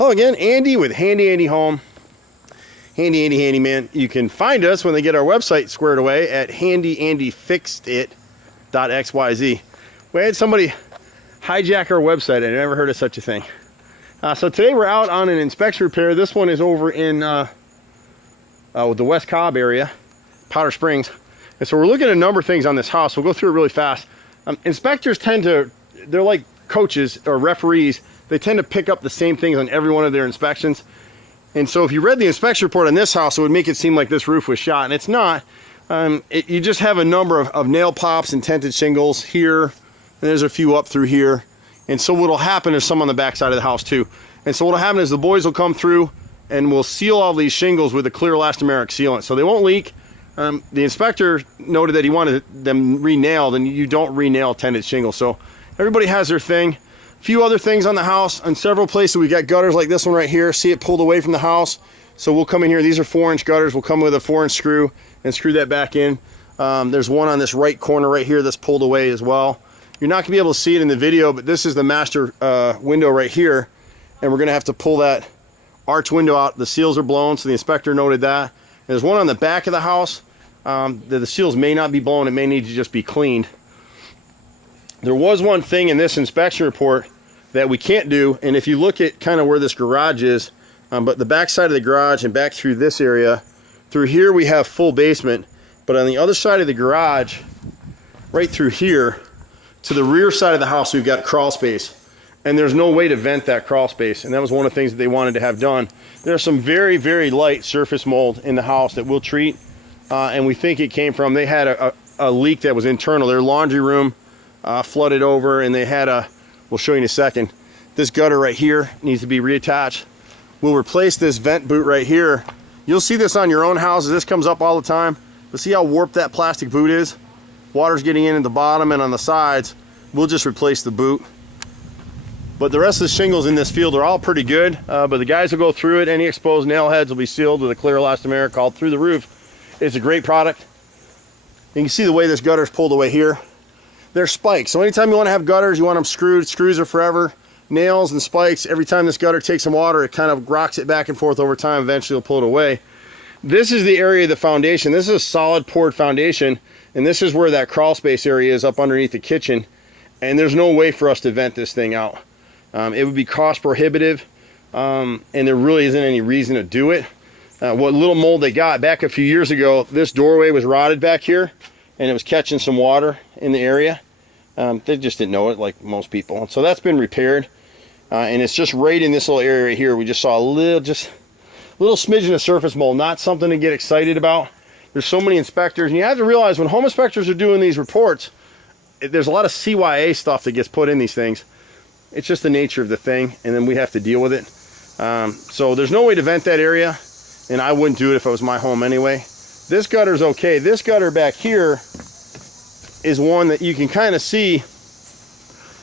Hello again, Andy with Handy Andy Home. Handy Andy Handyman. You can find us when they get our website squared away at handyandyfixedit.xyz. We had somebody hijack our website. I never heard of such a thing. So today we're out on an inspection repair. This one is over in the West Cobb area, Powder Springs. And so we're looking at a number of things on this house. We'll go through it really fast. Inspectors tend to, they're like coaches or referees. They tend to pick up the same things on every one of their inspections. And so if you read the inspection report on this house, it would make it seem like this roof was shot, and it's not. You just have a number of nail pops and tented shingles here, and there's a few up through here. And so what'll happen is some on the back side of the house too. And so what'll happen is the boys will come through and we'll seal all these shingles with a clear elastomeric sealant so they won't leak. The inspector noted that he wanted them re-nailed, and you don't re-nail tented shingles. So everybody has their thing. A few other things on the house. On several places we've got gutters like this one right here. See it pulled away from the house. So we'll come in here. These are 4-inch gutters. We'll come with a 4-inch screw and screw that back in. There's one on this right corner right here that's pulled away as well. You're not going to be able to see it in the video, but this is the master window right here. And we're going to have to pull that arch window out. The seals are blown, so the inspector noted that. There's one on the back of the house. The seals may not be blown. It may need to just be cleaned. There was one thing in this inspection report that we can't do, and if you look at kind of where this garage is, but the back side of the garage and back through this area, through here we have full basement, but on the other side of the garage, right through here, to the rear side of the house, we've got crawl space, and there's no way to vent that crawl space, and that was one of the things that they wanted to have done. There's some very, very light surface mold in the house that we'll treat, and we think it came from, they had a leak that was internal. Their laundry room flooded over, and they had we'll show you in a second, this gutter right here needs to be reattached. We'll replace this vent boot right here. You'll see this on your own houses. This comes up all the time, but see how warped that plastic boot is? Water's getting in at the bottom and on the sides. We'll just replace the boot. But the rest of the shingles in this field are all pretty good, but the guys will go through it. Any exposed nail heads will be sealed with a clear elastomeric all through the roof. It's a great product. You can see the way this gutter's pulled away here. They're spikes, so anytime you want to have gutters, you want them screwed. Screws are forever. Nails and spikes, every time this gutter takes some water, it kind of rocks it back and forth over time. Eventually it'll pull it away. This is the area of the foundation. This is a solid poured foundation, and this is where that crawl space area is up underneath the kitchen, and there's no way for us to vent this thing out. It would be cost prohibitive, and there really isn't any reason to do it. What little mold they got back a few years ago, this doorway was rotted back here, and it was catching some water in the area. They just didn't know it, like most people. And so that's been repaired, and it's just right in this little area right here. We just saw a little smidgen of surface mold, not something to get excited about. There's so many inspectors, and you have to realize when home inspectors are doing these reports, there's a lot of CYA stuff that gets put in these things. It's just the nature of the thing, and then we have to deal with it. So there's no way to vent that area, and I wouldn't do it if it was my home anyway. This gutter's okay. This gutter back here is one that you can kind of see.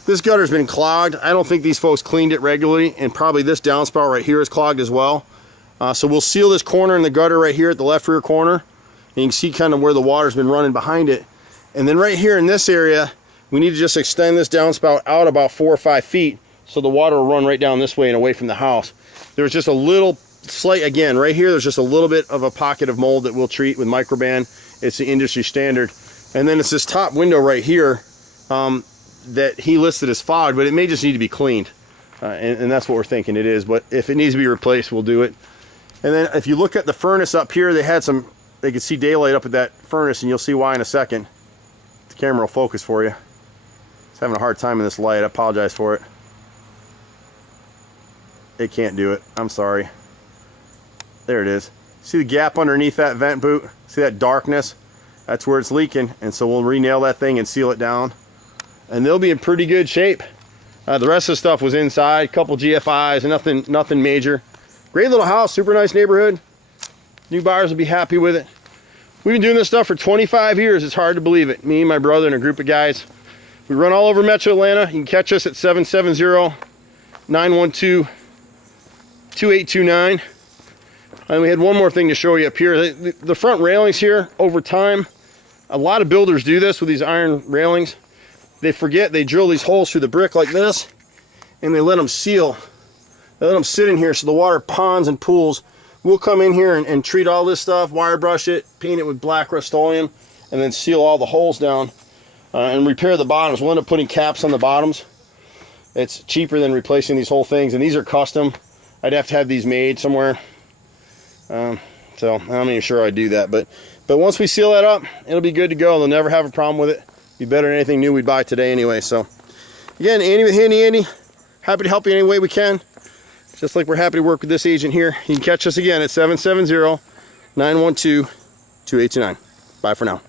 This gutter's been clogged. I don't think these folks cleaned it regularly, and probably this downspout right here is clogged as well. So we'll seal this corner in the gutter right here at the left rear corner, and you can see kind of where the water's been running behind it. And then right here in this area, we need to just extend this downspout out about 4 or 5 feet so the water will run right down this way and away from the house. There's just a little slight, again, right here, there's just a little bit of a pocket of mold that we'll treat with Microban. It's the industry standard. And then it's this top window right here that he listed as fogged, but it may just need to be cleaned. And that's what we're thinking it is. But if it needs to be replaced, we'll do it. And then if you look at the furnace up here, they could see daylight up at that furnace, and you'll see why in a second. The camera will focus for you. It's having a hard time in this light. I apologize for it. It can't do it. I'm sorry. There it is. See the gap underneath that vent boot? See that darkness? That's where it's leaking, and so we'll re-nail that thing and seal it down, and they'll be in pretty good shape. The rest of the stuff was inside, a couple GFIs, and nothing major. Great little house, super nice neighborhood. New buyers will be happy with it. We've been doing this stuff for 25 years. It's hard to believe it. Me, my brother, and a group of guys. We run all over Metro Atlanta. You can catch us at 770-912-2829. And we had one more thing to show you up here. The front railings here, over time, a lot of builders do this with these iron railings. They forget, they drill these holes through the brick like this, and they let them seal I let them sit in here so the water ponds and pools. We'll come in here and treat all this stuff, wire brush it, paint it with black Rust-Oleum, and then seal all the holes down and repair the bottoms. We'll end up putting caps on the bottoms. It's cheaper than replacing these whole things, and these are custom. I'd have to have these made somewhere. So I'm not even sure I'd do that, but once we seal that up, it'll be good to go. They'll never have a problem with it. Be better than anything new we'd buy today anyway. So again, Andy with Handy Andy, happy to help you any way we can. Just like we're happy to work with this agent here. You can catch us again at 770-912-2829. Bye for now.